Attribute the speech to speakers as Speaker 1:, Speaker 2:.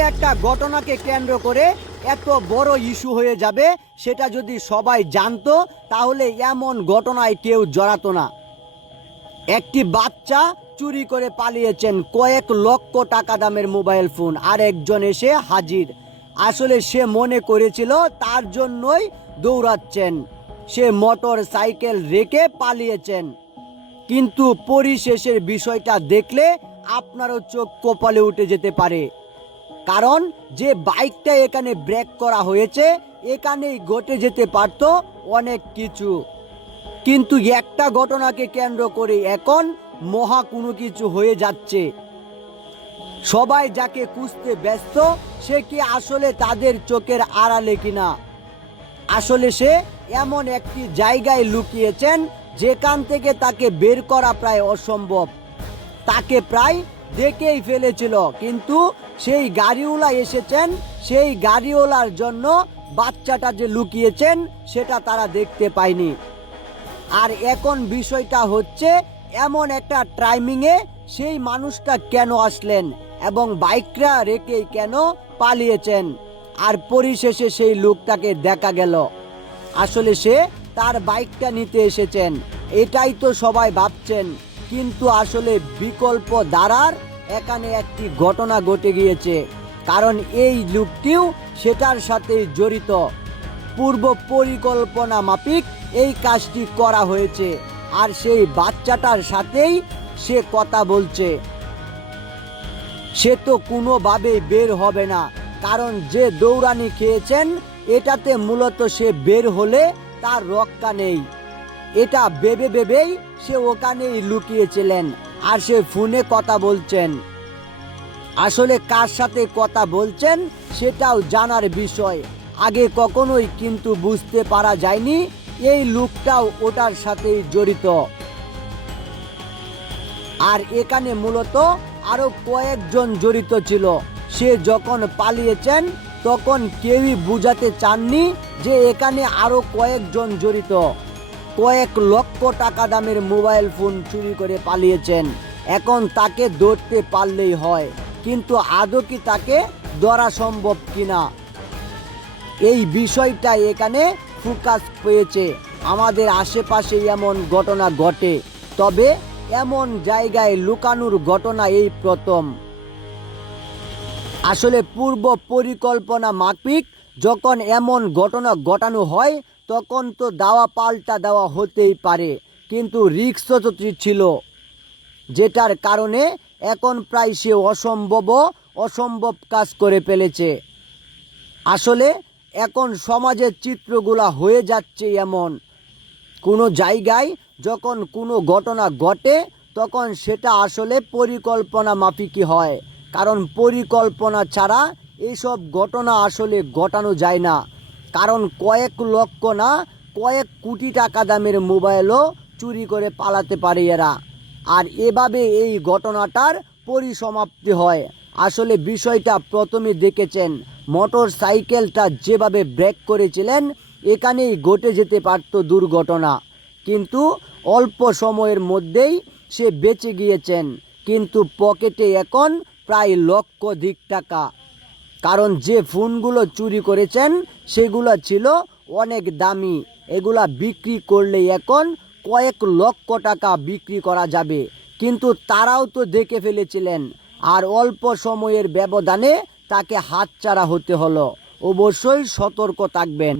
Speaker 1: একটা ঘটনাকে কেন্দ্র করে এত বড় ইস্যু হয়ে যাবে, সেটা যদি সবাই জানতো, তাহলে এমন ঘটনায় কেউ জড়াতো না। একটি বাচ্চা চুরি করে পালিয়েছেন কয়েক লক্ষ টাকা দামের মোবাইল ফোন আর একজন এসে হাজির। আসলে সে মনে করেছিল তার জন্যই দৌড়াচ্ছেন। সে মোটর সাইকেল রেখে পালিয়েছেন। কিন্তু পরিশেষের বিষয়টা দেখলে আপনারও চোখ কপালে উঠে যেতে পারে। কারণ যে বাইকটা এখানে ব্রেক করা হয়েছে, এখানেই ঘটে যেতে পারত অনেক কিছু। কিন্তু একটা ঘটনাকে কেন্দ্র করে এখন মহা কোনো কিছু হয়ে যাচ্ছে। সবাই যাকে খুঁজতে ব্যস্ত, সে কি আসলে তাদের চোখের আড়ালে কিনা? আসলে সে এমন একটি জায়গায় লুকিয়েছেন, যেখান থেকে তাকে বের করা প্রায় অসম্ভব। তাকে প্রায় দেখেই ফেলেছিল। কিন্তু সেই গাড়িওয়ালা এসেছেন, সেই গাড়িওয়ালার জন্য বাচ্চাটা যে লুকিয়েছেন, সেটা তারা দেখতে পায়নি। আর এখন বিষয়টা হচ্ছে, এমন একটা টাইমিংয়ে সেই মানুষটা কেন আসলেন এবং বাইকটা রেখেই কেন পালিয়েছেন? আর পরিশেষে সেই লোকটাকে দেখা গেল। আসলে সে তার বাইকটা নিতে এসেছেন। এটাই তো সবাই ভাবছেন। কিন্তু আসলে বিকল্প দ্বারার এখানে একটি ঘটনা ঘটে গিয়েছে। কারণ এই লোকটিও সেটার সাথে জড়িত। পূর্ব পরিকল্পনা মাফিক এই কাজটি করা হয়েছে আর সেই বাচ্চাটার সাথেই সে কথা বলছে। সে তো কোনোভাবেই বের হবে না, কারণ যে দৌড়ানি খেয়েছেন, এটাতে মূলত সে বের হলে তার রক্ষা নেই। এটা ভেবে ভেবেই সে ওখানেই লুকিয়েছিলেন আর সে ফোনে কথা বলছেন। আসলে কার সাথে কথা বলছেন সেটাও জানার বিষয়। আগে কখনোই কিন্তু বুঝতে পারা যায়নি, এই লোকটাও ওটার সাথেই জড়িত। আর এখানে মূলত আরও কয়েকজন জড়িত ছিল। সে যখন পালিয়েছেন, তখন কেউই বুঝাতে চাননি যে এখানে আরও কয়েকজন জড়িত। কয়েক লক্ষ টাকা দামের মোবাইল ফোন চুরি করে পালিয়েছেন। এখন তাকে ধরতে পারলেই হয়, কিন্তু আদৌ কি তাকে ধরা সম্ভব কিনা? এই বিষয়টা এখানে ফোকাস পেয়েছে। আমাদের আশেপাশে এমন ঘটনা ঘটে, তবে এমন জায়গায় লুকানোর ঘটনা এই প্রথম। আসলে পূর্ব পরিকল্পনা মাফিক, যখন এমন ঘটনা ঘটানো হয় তখন তো দাওয়া পাল্টা দেওয়া হতেই পারে, কিন্তু রিক্স তো ছিল। যেটার কারণে এখন প্রায় সে অসম্ভব অসম্ভব কাজ করে ফেলেছে। আসলে এখন সমাজের চিত্রগুলা হয়ে যাচ্ছে এমন। কোনো জায়গায় যখন কোনো ঘটনা ঘটে, তখন সেটা আসলে পরিকল্পনা মাফিকই হয়। কারণ পরিকল্পনা ছাড়া এইসব ঘটনা আসলে ঘটানো যায় না। কারণ কয়েক লক্ষ না, কয়েক কোটি টাকা দামের মোবাইলও চুরি করে পালাতে পারে এরা। আর এভাবে এই ঘটনাটার পরিসমাপ্তি হয়। আসলে বিষয়টা প্রথমে দেখেছেন মোটর সাইকেলটা যেভাবে ব্রেক করেছিলেন, এখানেই ঘটে যেতে পারত দুর্ঘটনা। কিন্তু অল্প সময়ের মধ্যেই সে বেঁচে গিয়েছেন। কিন্তু পকেটে এখন প্রায় লক্ষ দিক টাকা। কারণ যে ফোনগুলো চুরি করেছেন, সেগুলো ছিল অনেক দামি। এগুলা বিক্রি করলে এখন কয়েক লক্ষ টাকা বিক্রি করা যাবে। কিন্তু তারাও তো দেখে ফেলেছিলেন। আর অল্প সময়ের ব্যবধানে তাকে হাতছাড়া হতে হলো। অবশ্যই সতর্ক থাকবেন।